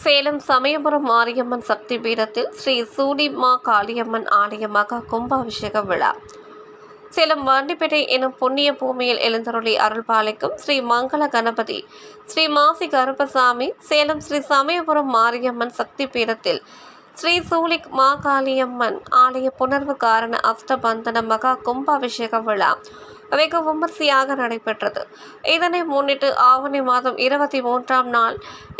சேலம் சமயபுரம் மாரியம்மன் சக்தி பீடத்தில் ஸ்ரீ சூடி மா காளியம்மன் ஆலய மகா கும்பாபிஷேக விழா. சேலம் வாண்டிப்பேட்டை எனும் புண்ணிய பூமியில் எழுந்தருளி அருள்பாலிக்கும் ஸ்ரீ மங்கள கணபதி ஸ்ரீ மாசி கருப்பசாமி சேலம் ஸ்ரீ சமயபுரம் மாரியம்மன் சக்தி பீடத்தில் ஸ்ரீ சூலி மா காளியம்மன் ஆலய புனர்வு காரண அஷ்டபந்தன மகா கும்பாபிஷேக விழா வெகு விமர்சையாக நடைபெற்றது. இதனை முன்னிட்டு ஆவணி மாதம் 23ஆம் நாள்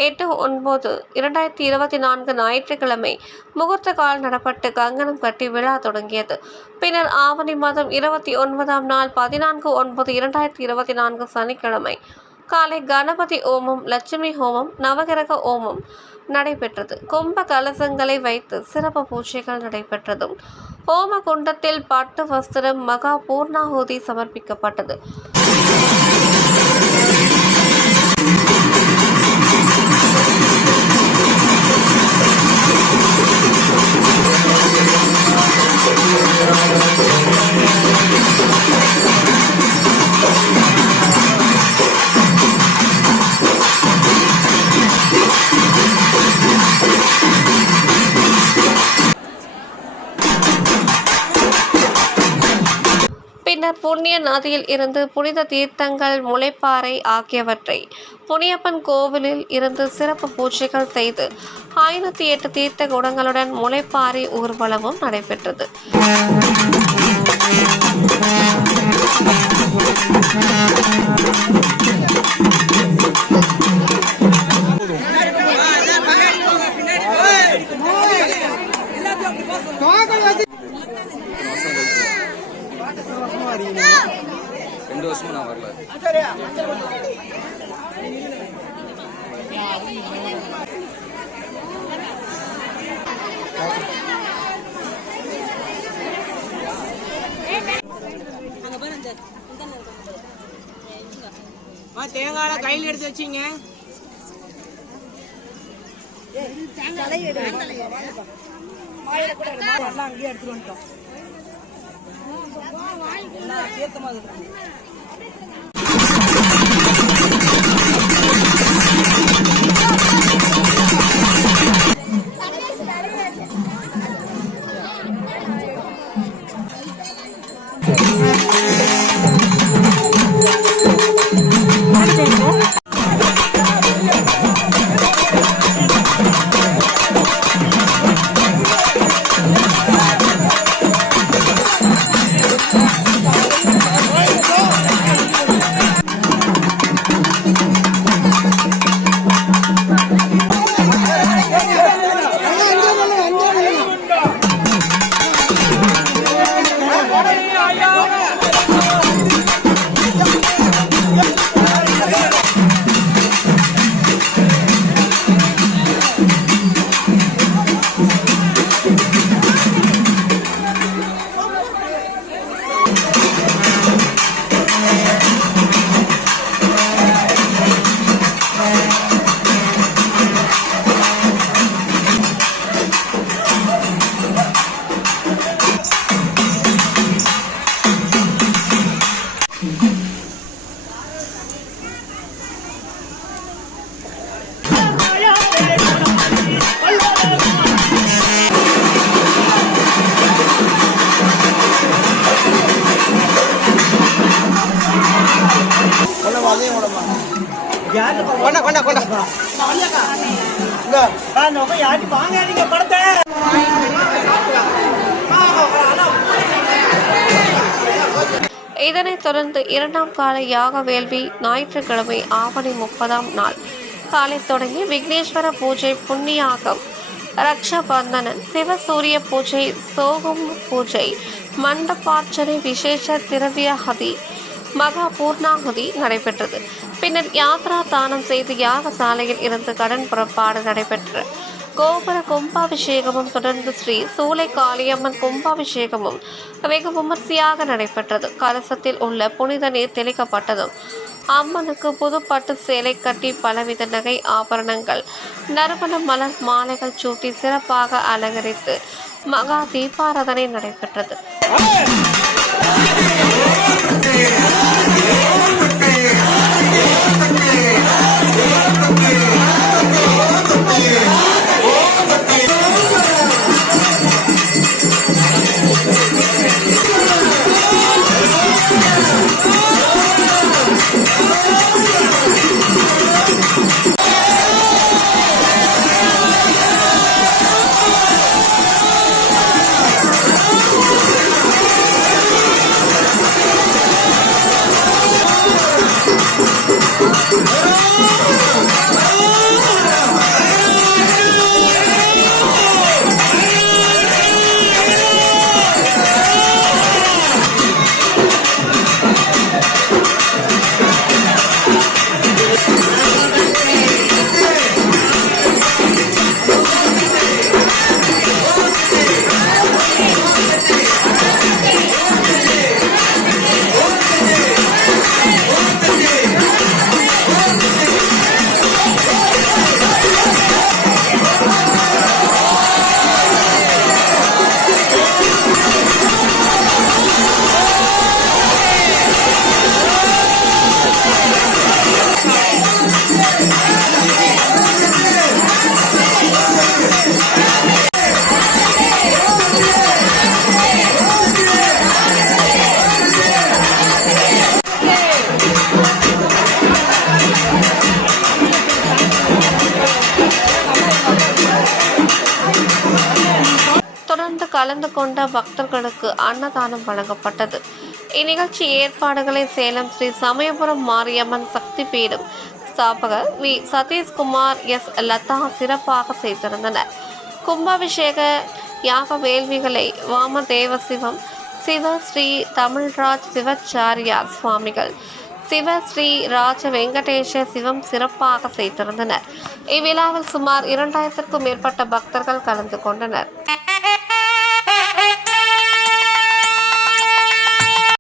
8/9/2024 ஞாயிற்றுக்கிழமை முகூர்த்த கால் நடப்பட்டு கங்கணம் கட்டி விழா தொடங்கியது. பின்னர் ஆவணி மாதம் 29ஆம் நாள் 14/9/2024 சனிக்கிழமை காலை கணபதி ஹோமம், லட்சுமி ஹோமம், நவகிரக ஹோமம் நடைபெற்றது. கும்ப கலசங்களை வைத்து சிறப்பு பூஜைகள் நடைபெற்றதும் ஹோம குண்டத்தில் பட்டு வஸ்திரம் மகா பூர்ணாகுதி சமர்ப்பிக்கப்பட்டது. பின்னர் புண்ணிய நதியில் இருந்து புனித தீர்த்தங்கள், முளைப்பாறை ஆகியவற்றை புனியப்பன் கோவிலில் இருந்து சிறப்பு பூஜைகள் செய்து 1008 தீர்த்த குடங்களுடன் முளைப்பாறை ஊர்வலமும் நடைபெற்றது. ரெண்டு வருஷமா நான் வரல. தேங்காய் கையில் எடுத்து வச்சிங்க. அங்கேயே எடுத்துட்டு வந்துட்டோம். இதனைத் தொடர்ந்து 2ஆம் கால யாக வேள்வி ஞாயிற்றுக்கிழமை ஆவணி 30ஆம் நாள் காலை தொடங்கி விக்னேஸ்வர பூஜை, புண்ணியாகம், ரக்ஷபந்தனன், சிவசூரிய பூஜை, சோகம் பூஜை, மண்டபார்ச்சனை, விசேஷ திரவியஹதி, மகா பூர்ணாகுதி நடைபெற்றது. பின்னர் யாத்ரா தானம் செய்து யாகசாலையில் இருந்து கடன் புறப்பாடு நடைபெற்ற கோபுர கும்பாபிஷேகமும் தொடர்ந்து ஸ்ரீ சூலை காளியம்மன் கும்பாபிஷேகமும் வெகு விமர்சையாக நடைபெற்றது. கலசத்தில் உள்ள புனித நீர் தெளிக்கப்பட்டதும் அம்மனுக்கு புது பட்டு சேலை கட்டி பலவித நகை ஆபரணங்கள், நறுமண மலர் மாலைகள் சூட்டி சிறப்பாக அலங்கரித்து மகா தீபாராதனை நடைபெற்றது. Yeah. கலந்து கொண்ட பக்தர்களுக்கு அன்னதானம் வழங்கப்பட்டது. இந்நிகழ்ச்சி ஏற்பாடுகளை சேலம் ஸ்ரீ சமயபுரம் மாரியம்மன் சக்தி பீடம் ஸ்தாபகர் வி சதீஷ்குமார், எஸ் லதா சிறப்பாக செய்திருந்தனர். கும்பாபிஷேக யாக வேள்விகளை வாமதேவ சிவம், சிவ ஸ்ரீ தமிழ்ராஜ் சிவாச்சாரியார் சுவாமிகள், சிவ ஸ்ரீ ராஜ வெங்கடேஷ சிவம் சிறப்பாக செய்திருந்தனர். இவ்விழாவில் சுமார் 2000க்கும் மேற்பட்ட பக்தர்கள் கலந்து கொண்டனர்.